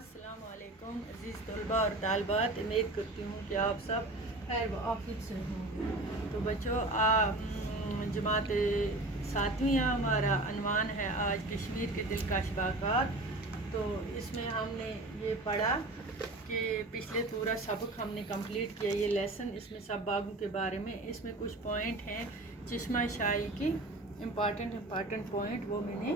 अस्सलाम वालेकुम अज़ीज़ तलबा और तालबात, उम्मीद करती हूँ कि आप सब खैर व आफियत से होंगे। तो बच्चों, जमात सातवीं हमारा अनवान है आज कश्मीर के दिलकश बाग़ात। तो इसमें हमने ये पढ़ा कि पिछले पूरा सबक हमने कंप्लीट किया, ये लेसन इसमें सब बागों के बारे में। इसमें कुछ पॉइंट हैं चश्मा शाही की, इम्पॉर्टेंट पॉइंट वो मैंने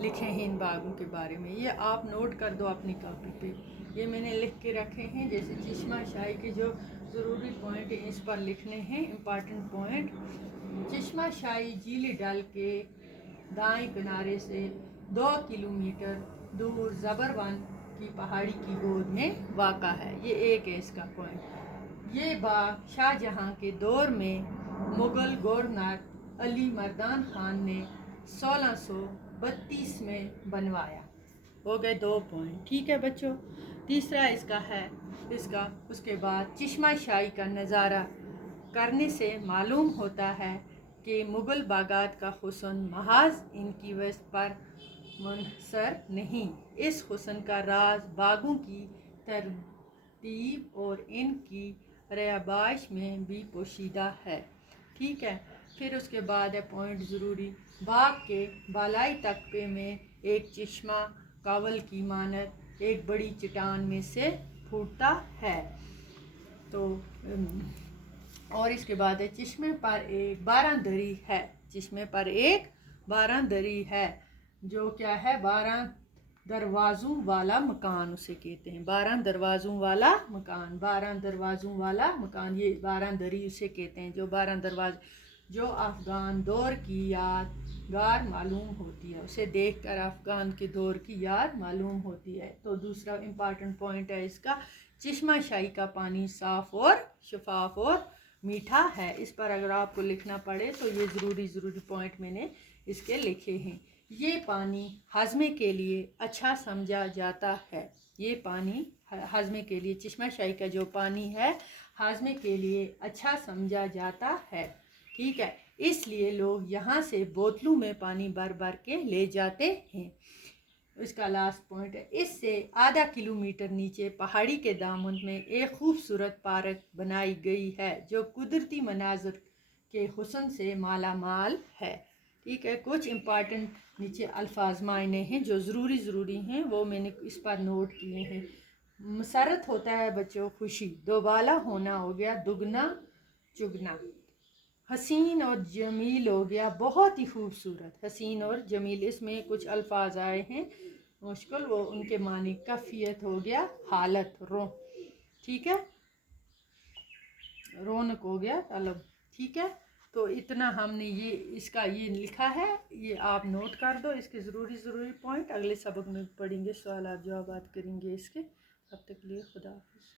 लिखे हैं इन बागों के बारे में। ये आप नोट कर दो अपनी कॉपी पे, ये मैंने लिख के रखे हैं। जैसे चश्मा शाही के जो ज़रूरी पॉइंट हैं इस पर लिखने हैं, इम्पॉर्टेंट पॉइंट। चश्मा शाही झील डल के दाएं किनारे से 2 किलोमीटर दूर ज़बरवन की पहाड़ी की गोद में वाक़ा है। ये एक है इसका पॉइंट। ये बाग शाहजहाँ के दौर में मुग़ल गवर्नर अली मर्दान खान ने 1632 में बनवाया। हो गए 2 पॉइंट, ठीक है बच्चों। तीसरा इसका उसके बाद चश्मा शाही का नज़ारा करने से मालूम होता है कि मुग़ल बागात का हुस्न महज इनकी वजह पर मुनहसर नहीं, इस हुस्न का राज बागों की तरतीब और इनकी रयाबाश में भी पोशीदा है, ठीक है। फिर उसके बाद है पॉइंट ज़रूरी, बाग के बालाई तख्ते में एक चश्मा कावल की मानद एक बड़ी चट्टान में से फूटता है। तो और इसके बाद है चश्मे पर एक बारांदरी है, चश्मे पर एक बारांदरी है जो क्या है, 12 दरवाज़ों वाला मकान उसे कहते हैं। 12 दरवाज़ों वाला मकान, 12 दरवाज़ों वाला मकान, ये बारांदरी उसे कहते हैं। जो 12 दरवाजे, जो अफ़गान दौर की यादगार मालूम होती है, उसे देखकर अफ़गान के दौर की याद मालूम होती है। तो दूसरा इम्पॉर्टेंट पॉइंट है इसका, चश्मा शाही का पानी साफ़ और शफाफ और मीठा है। इस पर अगर आपको लिखना पड़े तो ये ज़रूरी पॉइंट मैंने इसके लिखे हैं। ये पानी हज़मे के लिए अच्छा समझा जाता है। ये पानी हज़मे के लिए, चश्मा शाही का जो पानी है हज़मे के लिए अच्छा समझा जाता है, ठीक है। इसलिए लोग यहाँ से बोतलों में पानी भर भर के ले जाते हैं। इसका लास्ट पॉइंट है, इससे आधा किलोमीटर नीचे पहाड़ी के दामन में एक खूबसूरत पार्क बनाई गई है जो कुदरती मनाज़र के हुस्न से माला माल है, ठीक है। कुछ इम्पॉर्टेंट नीचे अल्फाज मायने हैं जो ज़रूरी हैं, वो मैंने इस पर नोट किए हैं। मसरत होता है बच्चों खुशी, दोबाला होना हो गया दुगना चुगना। हसीन और जमील हो गया बहुत ही खूबसूरत, हसीन और जमील। इसमें कुछ अल्फाज आए हैं मुश्किल, वो उनके मानी। कफ़ियत हो गया हालत, ठीक है। रौनक हो गया तलब, ठीक है। तो इतना हमने ये इसका ये लिखा है, ये आप नोट कर दो। इसके ज़रूरी पॉइंट अगले सबक में पढ़ेंगे, सवाल आप जवाब करेंगे इसके। तब तक के लिए खुदा हाफ़िज़।